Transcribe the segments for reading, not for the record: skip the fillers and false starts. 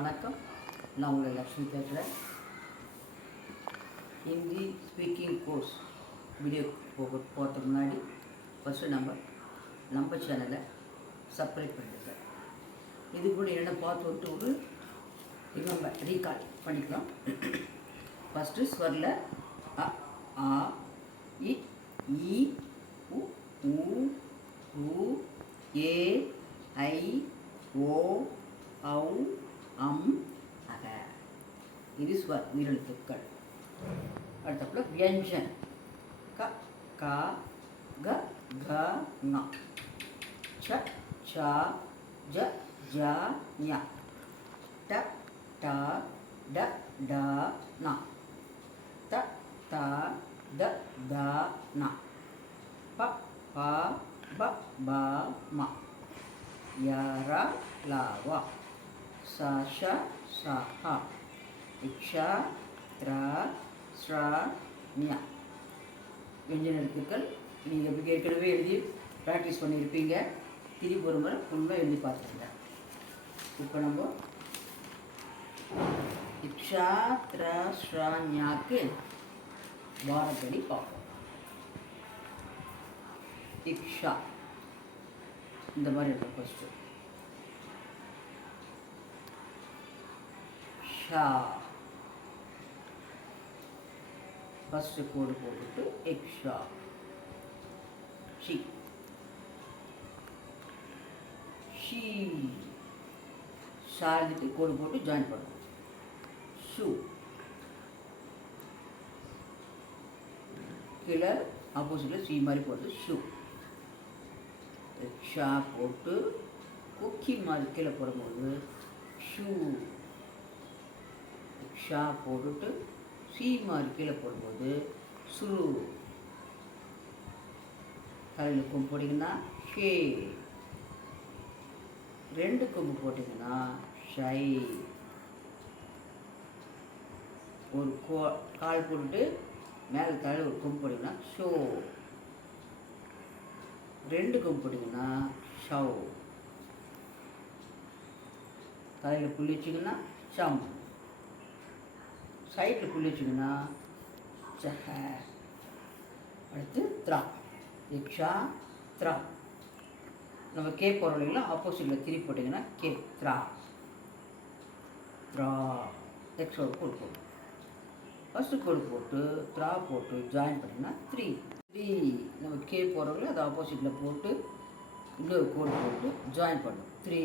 வணக்கம். நான் உங்களை லக்ஷ்மி பேசுகிறேன். ஹிந்தி ஸ்பீக்கிங் கோர்ஸ் வீடியோ போகிறதுக்கு முன்னாடி ஃபஸ்ட்டு நம்ம சேனலை சப்ஸ்கிரைப் பண்ணிடுங்க. இது கூட என்னென்ன பார்த்து ஒரு ரிமெம்பர் ரீகால் பண்ணிக்கலாம். ஃபஸ்ட்டு ஸ்வரில் அ ஆ இ ஈ உ ஊ உ ஏ ஐ ஓ ஔ அம் அக. இது ஸ்வர் உயிரெழுத்துக்கள். அடுத்தப்பல வியஞ்சன் க க க க ங ச ச ஜ ஜ ஞ ட ட ட ட ந த த த த ந ப ப ப ப ம ய ர ல வ ச ஷ ச ஹ இக்ஷ த்ர ஸ்ர ஞ. வியஞ்சன எழுத்துக்கள் நீங்கள் ஏற்கனவே எழுதி ப்ராக்டிஸ் பண்ணியிருப்பீங்க. திருப்பி ஒரு முறை ஃபுல்லாக எழுதி பார்த்துருங்க. இப்போ நம்ம இக்ஷா த்ர ஸ்ர ஞாக்கு வாரப்படி பார்ப்போம். இக்ஷா இந்த மாதிரி இருக்கும். ஃபஸ்ட்டு ஷா ஃபஸ்ட்டு கோடு போட்டுட்டு இக்ஷா. ஷி ஷீ ஷா எழுதிட்டு கோடு போட்டு ஜாயின் பண்ணுவோம். ஷூ கீழே ஆப்போசிட்டில் சி மாதிரி போடுறது ஷூ. ஷா போட்டு கொக்கி மாதிரி கீழே போடும்போது ஷூ. ஷா போட்டுட்டு சி மாதிரி கீழே போடும்போது சுரு. தலையில் கொம்பு போட்டிங்கன்னா ஷே. ரெண்டு கொம்பு போட்டிங்கன்னா ஷை. ஒரு கால் போட்டுட்டு மேலே தலையில் ஒரு கொம்பு போட்டிங்கன்னா ஷோ. ரெண்டு கொம்பு போட்டிங்கன்னா ஷவ். தலையில் புள்ளி வச்சிங்கன்னா ஷம். சைடில் புள்ளி வச்சிங்கன்னா சஹ. அடுத்து த்ரா. இக்ஷா த்ரா. நம்ம கே போகிற இல்லைங்களா, ஆப்போசிட்டில் திருப்பி போட்டிங்கன்னா கே த்ரா த்ரா. எக்ஸோட கோடு போட்டு ஃபஸ்ட்டு கோடு போட்டு த்ரா போட்டு ஜாயின் பண்ணிங்கன்னா த்ரீ. நம்ம கே போகிறவங்கள அது ஆப்போசிட்டில் போட்டு இன்னொரு கோடு போட்டு ஜாயின் பண்ணும் த்ரீ.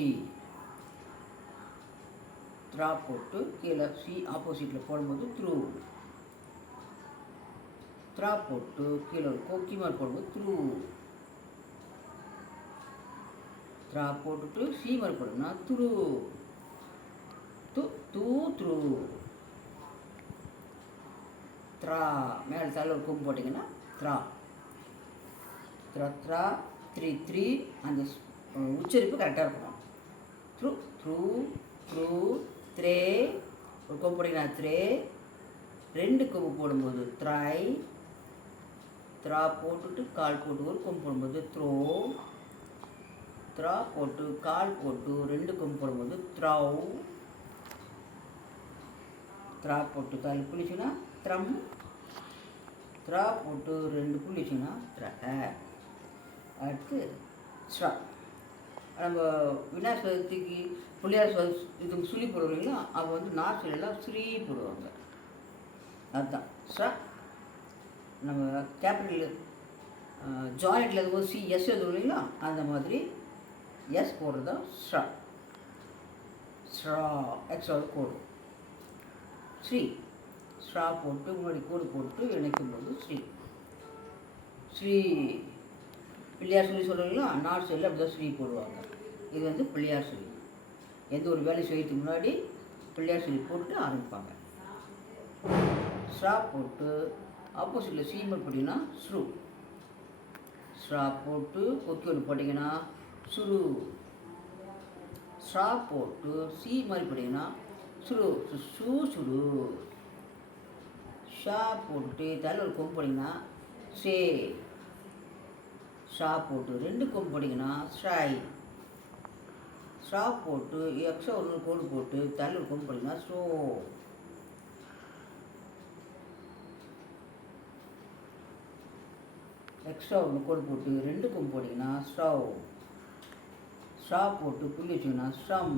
த்ரா போட்டு கீழே சி ஆப்போசிட்டில் போடும்போது த்ரூ. த்ரா போட்டு கீழே ஒரு கொக்கி மாதிரி போடும்போது த்ரூ. த்ரா போட்டுட்டு சி மாதிரி போடணும்னா த்ரூ. தூ த்ரூ. த்ரா மேலே தலை ஒரு கொம்பு போட்டிங்கன்னா த்ரா. த்ரா த்ரா த்ரீ த்ரீ. அந்த உச்சரிப்பு கரெக்டாக இருக்கணும். Through through through த்ரே. ஒரு கொம்பு போட்டிங்கன்னா த்ரே. ரெண்டு கொம்பு போடும்போது த்ரை. த்ரா போட்டுட்டு கால் போட்டு ஒரு கொம்பு போடும்போது த்ரோ. த்ரா போட்டு கால் போட்டு ரெண்டு கொம்பு போடும்போது த்ரவ். த்ரா போட்டு கால் புள்ளிச்சுன்னா த்ரம். த்ரா போட்டு ரெண்டு புள்ளிச்சுன்னா த்ரக. அடுத்து ஸ்ரா. நம்ம விநாயகர் சதுர்த்திக்கு பிள்ளையார் இதுக்கு சுழி போடுவீங்களா, அப்போ வந்து நாசிலெல்லாம் ஸ்ரீ போடுவாங்க. அதுதான் ஸ்ரா. நம்ம கேபிட்டல் ஜாயிண்டில் எதுவும் சி எஸ் எதுவும் இல்லைங்களா, அந்த மாதிரி எஸ் போடுறது தான் ஸ்ரா. ஸ்ரா எக்ஸ்ட்ரா கோடு ஸ்ரீ. ஸ்ரா போட்டு முன்னாடி கோடு போட்டு இணைக்கும்போது ஸ்ரீ. ஸ்ரீ பிள்ளையார் சொல்லி சொல்கிறீங்களா, நார்த் சைடில் அப்படி தான் ஸ்ரீ போடுவாங்க. இது வந்து பிள்ளையார் சொல்லி. எந்த ஒரு வேலை செய்யறதுக்கு முன்னாடி பிள்ளையார் சொல்லி போட்டுட்டு ஆரம்பிப்பாங்க. ஸ்ரா போட்டு ஆப்போசிட்டில் சீமல் போட்டிங்கன்னா ஸ்ரு. ஸ்ரா போட்டு கொக்கி ஒன்று போட்டிங்கன்னா சுரு. ஸ்ரா போட்டு சி மாதிரி போட்டிங்கன்னா சுரு சு சுரு. ஷா போட்டுட்டு தலை ஒரு கொம்பு போட்டிங்கன்னா சே. ஷா போட்டு ரெண்டு கொம்பு போட்டிங்கன்னா ஷாய். ஸ்ட்ரா போட்டு எக்ஸ்ட்ரா ஒரு கோடு போட்டு தள்ளி கொம்பு போட்டிங்கன்னா ஸ்ட்ரோ. எக்ஸ்ட்ரா ஒன்று கோடு போட்டு 2 கொம்பு போட்டிங்கன்னா ஸ்ட்ரவ். ஸ்ட்ரா போட்டு புள்ளி வச்சிங்கன்னா ஸ்ட்ரம்.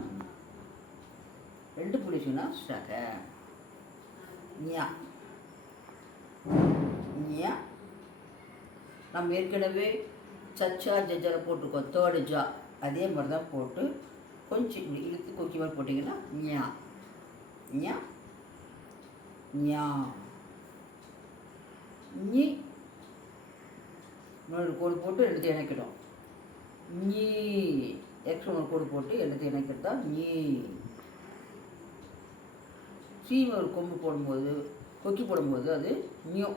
2 புள்ளி வச்சிங்கன்னா ஸ்ட்ரக. ஞா. ஞா. நம்ம ஏற்கனவே சச்சா ஜஜரை போட்டுருக்கோம். தேர்டு ஜா அதே மாதிரி தான் போட்டு கொஞ்சம் இப்படி இழுத்து கொக்கி மாதிரி போட்டிங்கன்னா ஞா. ஞா. ஞா. ஞி. இன்னொரு கோடு போட்டு எடுத்து இணைக்கிடும். நீ எக்ஸ்ட்ரா ஒரு கோடு போட்டு எடுத்து இணைக்கிறதா நீ. சீமை ஒரு கொம்பு போடும்போது கொக்கி போடும்போது அது நியூ.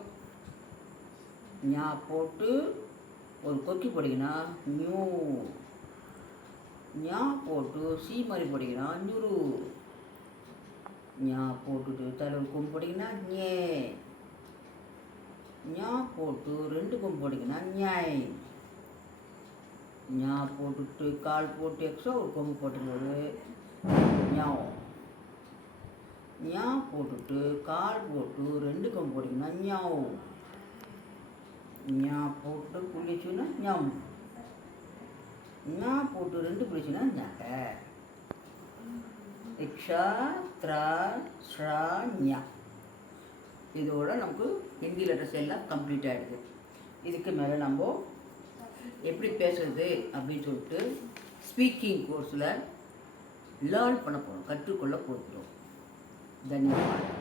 ஞா போட்டு ஒரு கொக்கி போட்டிங்கன்னா நியூ. ஞா போட்டு சீ மாதிரி போட்டிங்கன்னா நியூரு. ஞா போட்டுட்டு தலைவர் கொம்பு போட்டிங்கன்னா ஞே. ஞா போட்டு 2 கொம்பு போட்டிங்கன்னா ஞாய். ஞா போட்டுட்டு கால் போட்டு எக்ஸ்ட்ரா ஒரு கொம்பு போட்டும்போது ஞாவ். ஞா போட்டுட்டு கால் போட்டு 2 கொம்பு போட்டிங்கன்னா ஞாவ். ஞா போட்டு புள்ளிச்சுன்னா ஞம். ஞா போட்டு 2 புள்ளிச்சுன்னா ஞக. இக்ஷா த்ரா ஸ்ரா ஞா. இதோட நமக்கு ஹிந்தி லெட்டர்ஸ் எல்லாம் கம்ப்ளீட் ஆகிடுது. இதுக்கு மேலே நம்ம எப்படி பேசுறது அப்படின்னு சொல்லிட்டு ஸ்பீக்கிங் கோர்ஸில் லேர்ன் பண்ண போகிறோம், கற்றுக்கொள்ள போகிறோம். தன்யவாதம்.